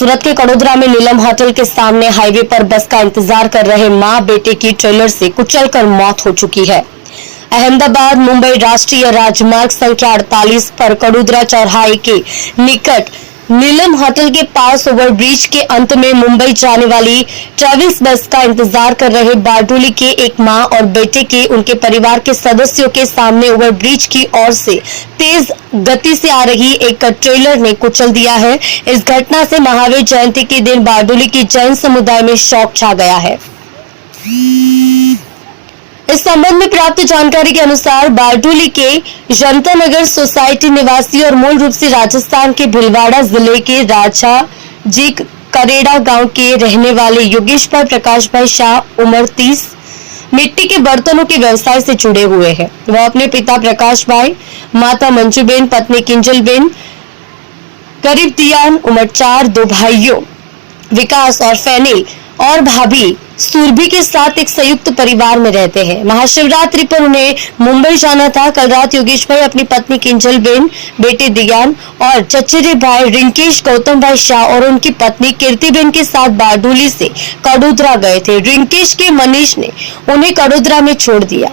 सूरत के कड़ोदरा में नीलम होटल के सामने हाईवे पर बस का इंतजार कर रहे मां बेटे की ट्रेलर से कुचलकर मौत हो चुकी है। अहमदाबाद मुंबई राष्ट्रीय राजमार्ग संख्या 48 पर कड़ोदरा चौराहे के निकट नीलम होटल के पास ओवरब्रिज के अंत में मुंबई जाने वाली ट्रैवल्स बस का इंतजार कर रहे बारडोली के एक मां और बेटे के उनके परिवार के सदस्यों के सामने ओवरब्रिज की ओर से तेज गति से आ रही एक ट्रेलर ने कुचल दिया है। इस घटना से महावीर जयंती के दिन बारडोली के जैन समुदाय में शौक छा गया है। इस संबंध में प्राप्त जानकारी के अनुसार बारडोली के जनता नगर सोसाइटी निवासी और मूल रूप से राजस्थान के भिलवाड़ा जिले के राजा जी करेड़ा गांव के रहने वाले योगेश्वर प्रकाश भाई शाह उम्र 30 मिट्टी के बर्तनों के व्यवसाय से जुड़े हुए हैं। वह अपने पिता प्रकाश भाई, माता मंजूबेन, पत्नी किंजलबेन, करीब दियान उम्र 4, 2 भाइयों विकास और फैनिल और भाभी सूरभि के साथ एक संयुक्त परिवार में रहते हैं। महाशिवरात्रि पर उन्हें मुंबई जाना था। कल रात योगेश भाई अपनी पत्नी किंजलबेन, बेटे दियान और चचेरे भाई रिंकेश गौतम भाई शाह और उनकी पत्नी कीर्तिबेन के साथ बारडोली से कड़ोदरा गए थे। रिंकेश के मनीष ने उन्हें कड़ोदरा में छोड़ दिया।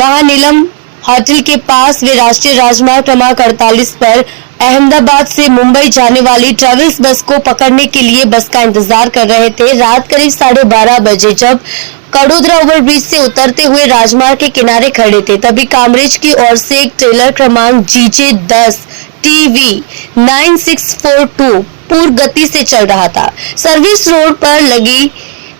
वहां नीलम होटल के पास वे राष्ट्रीय राजमार्ग क्रमांक 48 पर अहमदाबाद से मुंबई जाने वाली ट्रैवल्स बस को पकड़ने के लिए बस का इंतजार कर रहे थे। रात करीब 12:30 बजे जब कड़ोदरा ओवरब्रिज से उतरते हुए राजमार्ग के किनारे खड़े थे, तभी कामरेज की ओर से एक ट्रेलर क्रमांक GJ10 TV 9642 पूर्ण गति से चल रहा था। सर्विस रोड पर लगी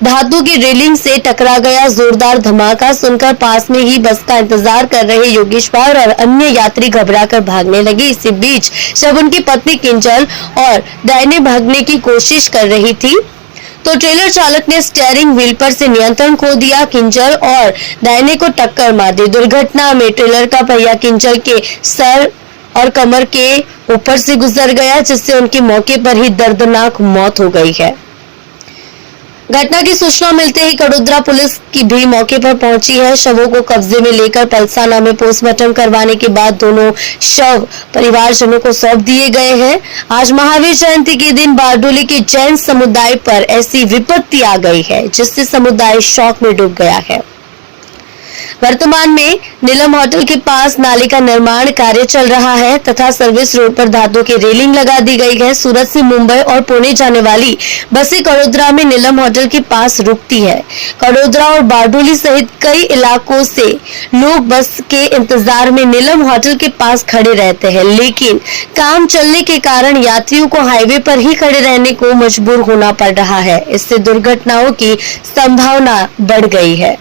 धातु की रेलिंग से टकरा गया। जोरदार धमाका सुनकर पास में ही बस का इंतजार कर रहे योगेश भाई और अन्य यात्री घबराकर भागने लगे। इसी बीच जब उनकी पत्नी किंजल और दाहिने भागने की कोशिश कर रही थी तो ट्रेलर चालक ने स्टीयरिंग व्हील पर से नियंत्रण खो दिया। किंजल और दाहिने को टक्कर मार दी। दुर्घटना में ट्रेलर का पहिया किंजल के सर और कमर के ऊपर से गुजर गया, जिससे उनकी मौके पर ही दर्दनाक मौत हो गई है। घटना की सूचना मिलते ही कड़ोदरा पुलिस की भी मौके पर पहुंची है। शवों को कब्जे में लेकर पलसाना में पोस्टमार्टम करवाने के बाद दोनों शव परिवारजनों को सौंप दिए गए हैं। आज महावीर जयंती के दिन बारडोली के जैन समुदाय पर ऐसी विपत्ति आ गई है जिससे समुदाय शौक में डूब गया है। वर्तमान में नीलम होटल के पास नाले का निर्माण कार्य चल रहा है तथा सर्विस रोड पर धातु की रेलिंग लगा दी गई है। सूरत से मुंबई और पुणे जाने वाली बसें कड़ोदरा में नीलम होटल के पास रुकती है। कड़ोदरा और बारडोली सहित कई इलाकों से लोग बस के इंतजार में नीलम होटल के पास खड़े रहते हैं, लेकिन काम चलने के कारण यात्रियों को हाईवे पर ही खड़े रहने को मजबूर होना पड़ रहा है। इससे दुर्घटनाओं की संभावना बढ़ गई है।